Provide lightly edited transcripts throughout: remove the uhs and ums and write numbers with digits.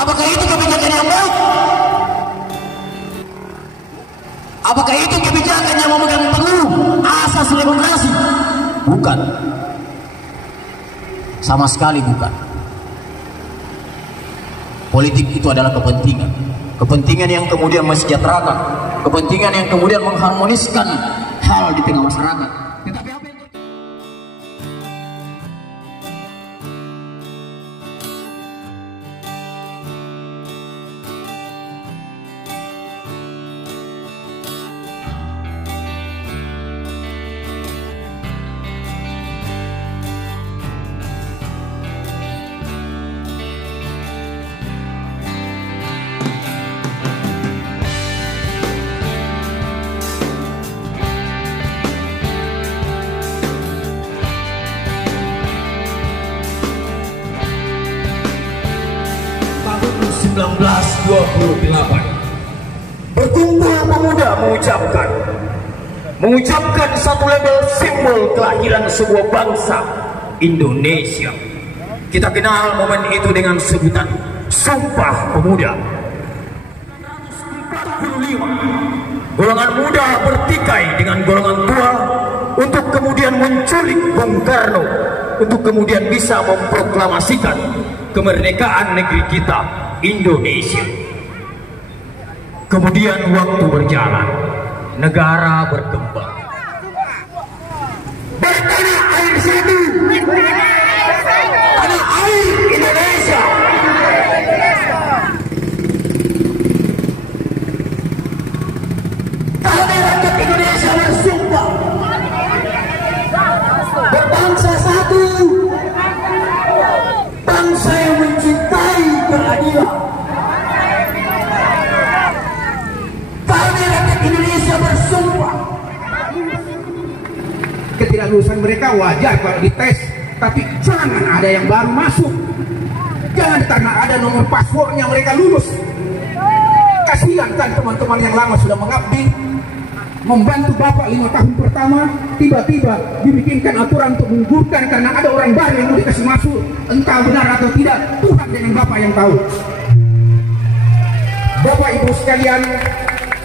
Apakah itu kebijakan yang baik? Apakah itu kebijakan yang memegang teguh asas demokrasi? Bukan. Sama sekali bukan. Politik itu adalah kepentingan. Kepentingan yang kemudian mensejahterakan, kepentingan yang kemudian mengharmoniskan hal di tengah masyarakat. Tetapi apa yang tahun 1928 berkumpul pemuda mengucapkan satu label simbol kelahiran sebuah bangsa Indonesia. Kita kenal momen itu dengan sebutan Sumpah Pemuda. 1945 golongan muda bertikai dengan golongan tua untuk kemudian menculik Bung Karno, untuk kemudian bisa memproklamasikan kemerdekaan negeri kita Indonesia. Kemudian waktu berjalan, negara berkembang. Bertanah air satu, tanah air Indonesia. Kami rakyat Indonesia bersumpah berbangsa satu, bangsa yang mencintai keadilan. Kami rakyat Indonesia bersumpah. Ketidaklulusan mereka wajar kalau dites, tapi jangan ada yang baru masuk. Jangan karena ada nomor paspornya mereka lulus. Kasihan kan teman-teman yang lama sudah mengabdi, membantu Bapak 5 tahun pertama, tiba-tiba dibikinkan aturan untuk menggugurkan karena ada orang baru yang mau dikasih masuk. Entah benar atau tidak, Tuhan dengan Bapak yang tahu. Bapak Ibu sekalian,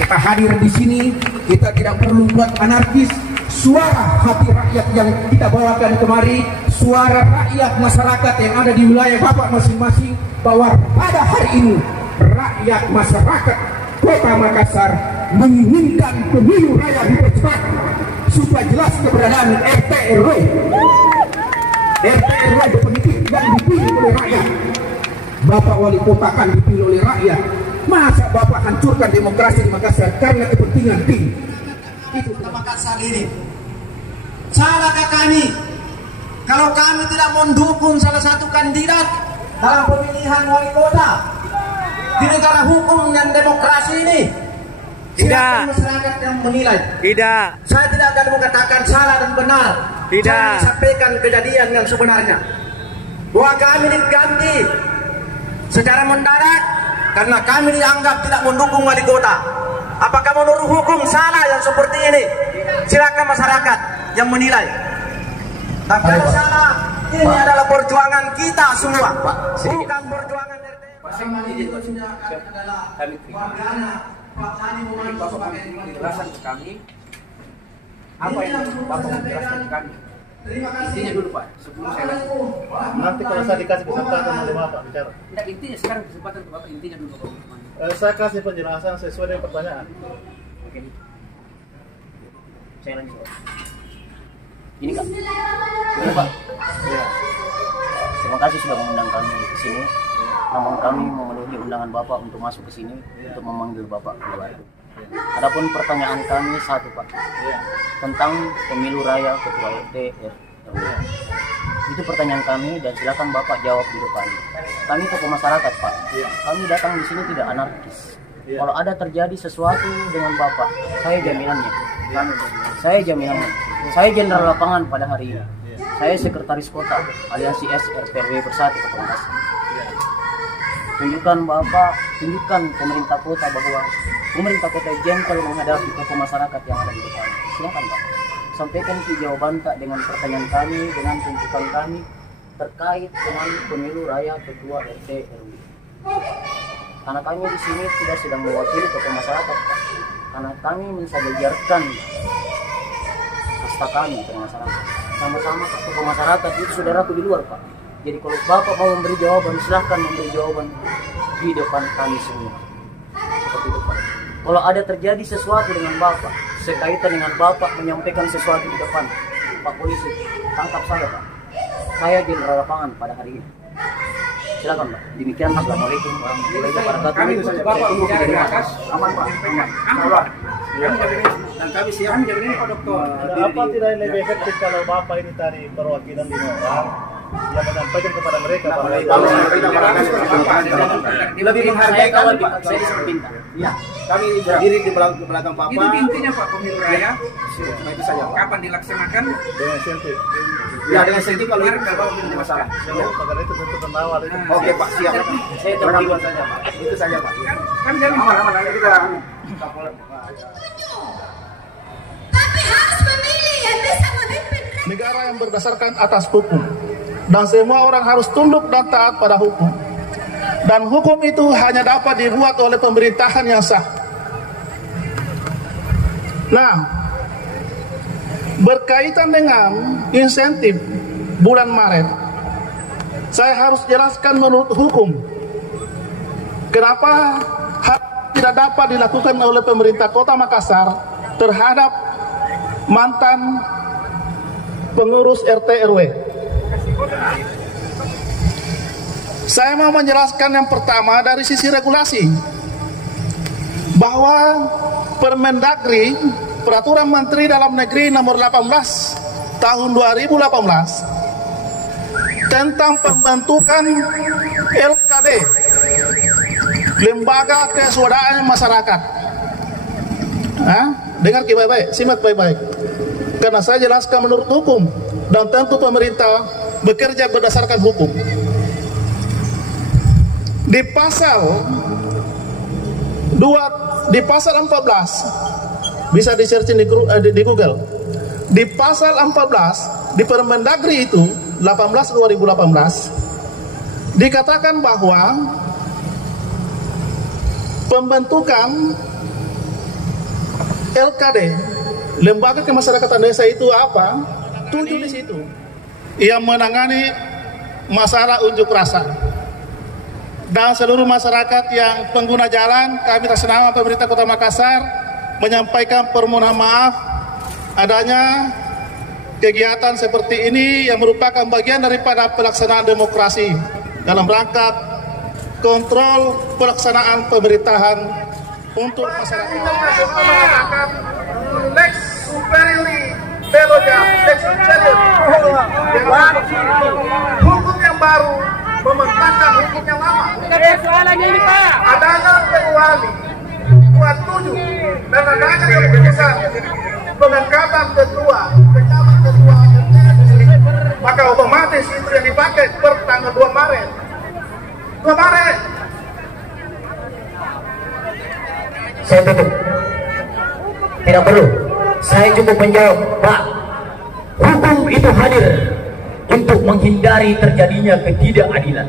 kita hadir di sini, kita tidak perlu buat anarkis. Suara hati rakyat yang kita bawakan kemari, suara rakyat masyarakat yang ada di wilayah Bapak masing-masing, bahwa pada hari ini rakyat masyarakat Kota Makassar menginginkan pemilu raya dipercepat supaya jelas keberadaan RT RW. RT RW definitif yang dipilih oleh rakyat. Bapak wali kota kan dipilih oleh rakyat. Masa Bapak hancurkan demokrasi di Makassar karena kepentingan tim? Itu Kota Makassar ini. Salahkah kami kalau kami tidak mendukung salah satu kandidat dalam pemilihan wali kota di negara hukum dan demokrasi ini? Tidak. Masyarakat yang menilai. Tidak. Saya tidak akan mengatakan salah dan benar. Tidak. Saya sampaikan kejadian yang sebenarnya. Bahwa kami diganti secara mendadak karena kami dianggap tidak mendukung wali kota. Apakah menurut hukum salah yang seperti ini? Silakan masyarakat yang menilai. Tapi kalau salah, ini adalah perjuangan kita semua. Bukan perjuangan RT. Itu sudah adalah wargana. Pak Sani memang sebagai penjelasan ke kami apa yang Bapak menjelaskan ke kami. Terima kasih. Intinya dulu Pak, sebelum saya lanjut. Nanti kalau saya dikasih kesempatan oleh Bapak bicara. Tidak, intinya sekarang kesempatan ke Bapak, intinya dulu Bapak. Saya kasih penjelasan sesuai dengan pertanyaan. Oke. Saya lanjut. Ini Kak. Ini Pak. Ya. Terima kasih sudah mengundang kami ke sini. Namun kami memenuhi undangan Bapak untuk masuk ke sini untuk memanggil Bapak keluar. Adapun pertanyaan kami satu Pak, tentang pemilu raya ketua RT RW. Itu pertanyaan kami dan silakan Bapak jawab di depan. Kami tokoh masyarakat Pak. Kami datang di sini tidak anarkis. Kalau ada terjadi sesuatu dengan Bapak, saya jaminannya. Saya jaminannya. Saya jenderal lapangan pada hari ini. Saya sekretaris kota Aliansi SRTW Bersatu Kota Makassar. Tunjukkan Bapak, tunjukkan pemerintah kota bahwa pemerintah kota gentle menghadapi tokoh masyarakat yang ada di depan. Silakan Pak. Sampaikan jawaban tak dengan pertanyaan kami, dengan tuntutan kami terkait dengan pemilu raya ketua RT RW. Karena kami di sini tidak sedang mewakili tokoh masyarakat, Pak. Karena kami mensejajarkan kasta kami ke masyarakat. Sama-sama tokoh masyarakat itu saudaraku di luar Pak. Jadi kalau Bapak mau memberi jawaban, silahkan memberi jawaban di depan kami semua. Seperti itu Pak. Kalau ada terjadi sesuatu dengan Bapak, sekaitan dengan Bapak menyampaikan sesuatu di depan, Pak Polisi, tangkap saya Pak. Saya jenderal lapangan pada hari ini. Silakan Pak. Demikian. Assalamualaikum warahmatullahi wabarakatuh. Kami butuh Bapak bicara di atas. Aman Pak. Aman. Dan kami siap menjadi Pak Dokter. Apa tidak lebih efektif kalau Bapak ini tadi perwakilan 5 orang yang menyampaikan kepada mereka lebih menghargai kalau Pak. saya disuruh pinta. Ya, kami berdiri di belakang Bapak. Itu intinya Pak, pemilu raya. Itu saja Pak. Kapan dilaksanakan? dengan sentif. Ya, dengan sentif kalau Kemarin nggak bawa menjadi masalah. Agar itu tentu penawar itu. Oke Pak, siap. Saya terima saja Pak. Itu saja Pak. Kan jadi Aman, nanti kita Tapi harus memilih yang bisa memimpin. Negara yang berdasarkan atas hukum, dan semua orang harus tunduk dan taat pada hukum, dan hukum itu hanya dapat dibuat oleh pemerintahan yang sah. Nah, berkaitan dengan insentif bulan Maret, saya harus jelaskan menurut hukum kenapa tidak dapat dilakukan oleh pemerintah Kota Makassar terhadap mantan pengurus RT RW. Saya mau menjelaskan yang pertama dari sisi regulasi, bahwa Permendagri, Peraturan Menteri Dalam Negeri Nomor 18 Tahun 2018 tentang pembentukan LKD, Lembaga Keswadaan Masyarakat. Dengar baik-baik, simak baik-baik. Karena saya jelaskan menurut hukum, dan tentu pemerintah bekerja berdasarkan hukum. Di pasal 14 bisa di-searching di Google. Di pasal 14 di Permendagri itu 18/2018 dikatakan bahwa pembentukan LKD, Lembaga Kemasyarakatan Desa itu apa? Tujuh di situ. Yang menangani masalah unjuk rasa. Dan seluruh masyarakat yang pengguna jalan, kami atas nama pemerintah Kota Makassar menyampaikan permohonan maaf adanya kegiatan seperti ini yang merupakan bagian daripada pelaksanaan demokrasi dalam rangka kontrol pelaksanaan pemerintahan untuk masyarakat. Lex Superiori Beloga, Lex Superiori, hukum yang baru mementangkan hukum yang lama. Soalannya ini Pak. Adanya kecuali 27 dan adanya keputusan pengangkatan ketua, pejabat ketua, maka otomatis itu yang dipakai per tanggal 2 Maret. 2 Maret. Saya tutup. Tidak perlu. Saya cukup menjawab, Pak. Hukum itu hadir untuk menghindari terjadinya ketidakadilan.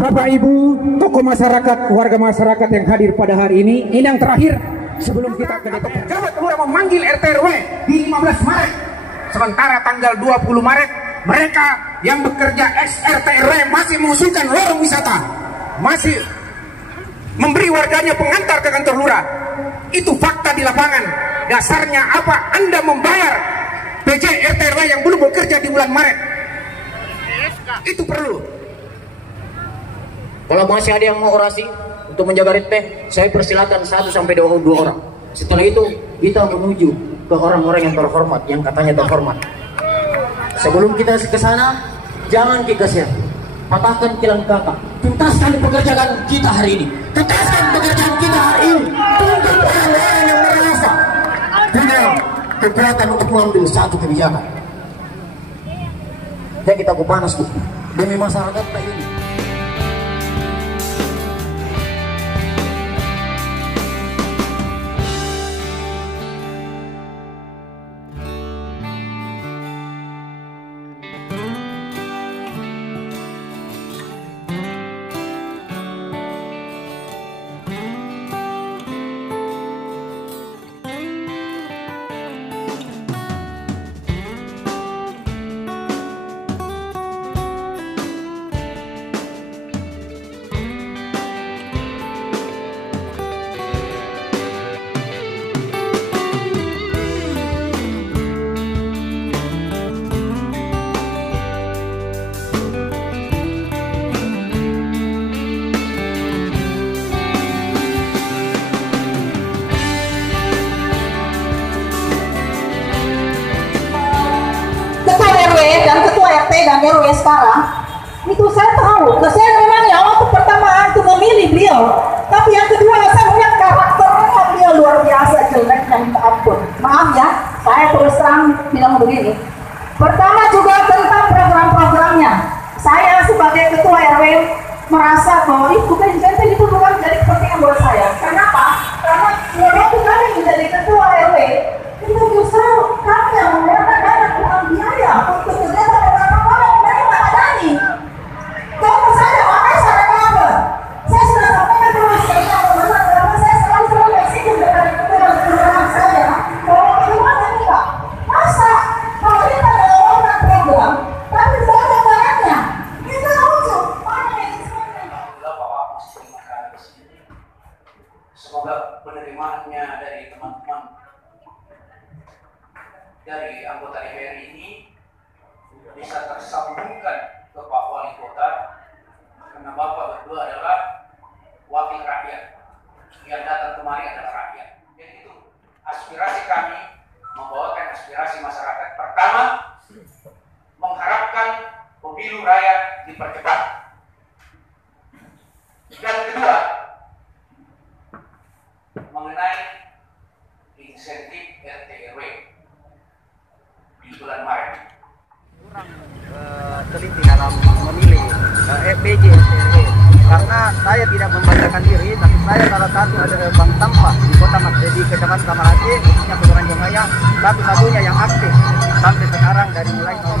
Bapak Ibu, tokoh masyarakat, warga masyarakat yang hadir pada hari ini yang terakhir sebelum kita ke Detok Pejabat Lurah memanggil RT RW di 15 Maret. Sementara tanggal 20 Maret mereka yang bekerja ex-RT RW masih mengusulkan lorong wisata, masih memberi warganya pengantar ke kantor lurah. Itu fakta di lapangan. Dasarnya apa? Anda membayar PJ RT RW yang belum bekerja di bulan Maret. Itu perlu. Kalau masih ada yang mau orasi untuk menjaga RT, saya persilakan 1 sampai 2 orang. Setelah itu kita menuju ke orang-orang yang terhormat, yang katanya terhormat. Sebelum kita ke sana, jangan kikasnya patahkan kilang kakak. Tuntaskan pekerjaan kita hari ini. Tuntaskan pekerjaan kita hari ini. Tunggu orang yang merasa punya kekuatan untuk mengambil satu kebijakan. Ya kita panas Bu, demi masyarakat kita ini. Dan ketua RT dan RW sekarang itu saya tahu, saya memang yang waktu pertama itu memilih beliau, tapi yang kedua saya melihat karakternya beliau luar biasa jeleknya, minta ampun. Maaf ya, saya terus terang bilang begini. Pertama juga tentang program-programnya, saya sebagai ketua RW merasa bahwa itu bukan insentif, itu bukan menjadi kepentingan buat saya. Kenapa? Karena waktu kami menjadi ketua RW itu justru kami yang mengeluarkan dana uang biaya untuk kegiatan beberapa orang mereka tak adani. Contoh saja, makanya saya cover. Saya sudah sampaikan terus karena saya selalu eksekutif dengan ketua saya. Kalau bagaimana enggak? Masa kalau kita melakukan program, tapi tidak ada barangnya, kita lucu. Mana yang semoga penerimaannya dari teman-teman dari anggota DPR ini bisa tersambungkan ke Pak Wali Kota, karena Bapak berdua adalah wakil rakyat, yang datang kemari adalah rakyat. Jadi itu aspirasi kami, membawakan aspirasi masyarakat. Pertama, mengharapkan pemilu raya dipercepat, dan kedua, mengenai insentif RT RW di bulan Maret. Kurang teliti dalam memilih PJ RW karena saya tidak membacakan diri, tapi saya salah satu ada Bang Tampak di kota di Kecamatan Kamarate, khususnya Kelurahan Jongaya, satu-satunya yang aktif sampai sekarang dari mulai tahun.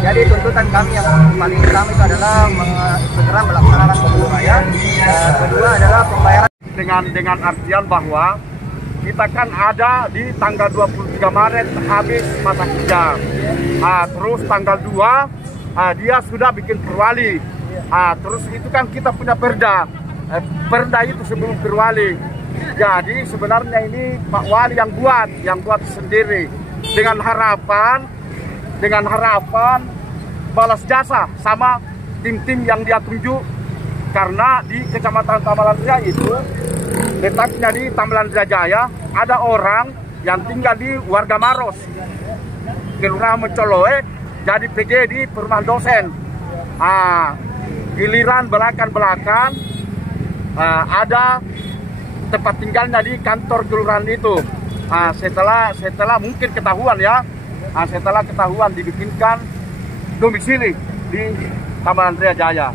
Jadi tuntutan kami yang paling utama itu adalah segera melaksanakan pemilu raya. Kedua adalah pembayaran dengan artian bahwa kita kan ada di tanggal 23 Maret habis masa kerja. Terus tanggal 2 dia sudah bikin perwali. Terus itu kan kita punya perda. Perda itu sebelum perwali. Jadi sebenarnya ini Pak Wali yang buat sendiri dengan harapan balas jasa sama tim-tim yang dia tunjuk, karena di Kecamatan Tamalan Jaya itu letaknya di Tamalan Jaya ada orang yang tinggal di Warga Maros, Kelurahan Mencoloe, jadi PG di perumahan dosen. Giliran belakang ada tempat tinggalnya di kantor kelurahan itu. Setelah mungkin ketahuan ya, setelah ketahuan dibikinkan domisili di Taman Andrea Jaya.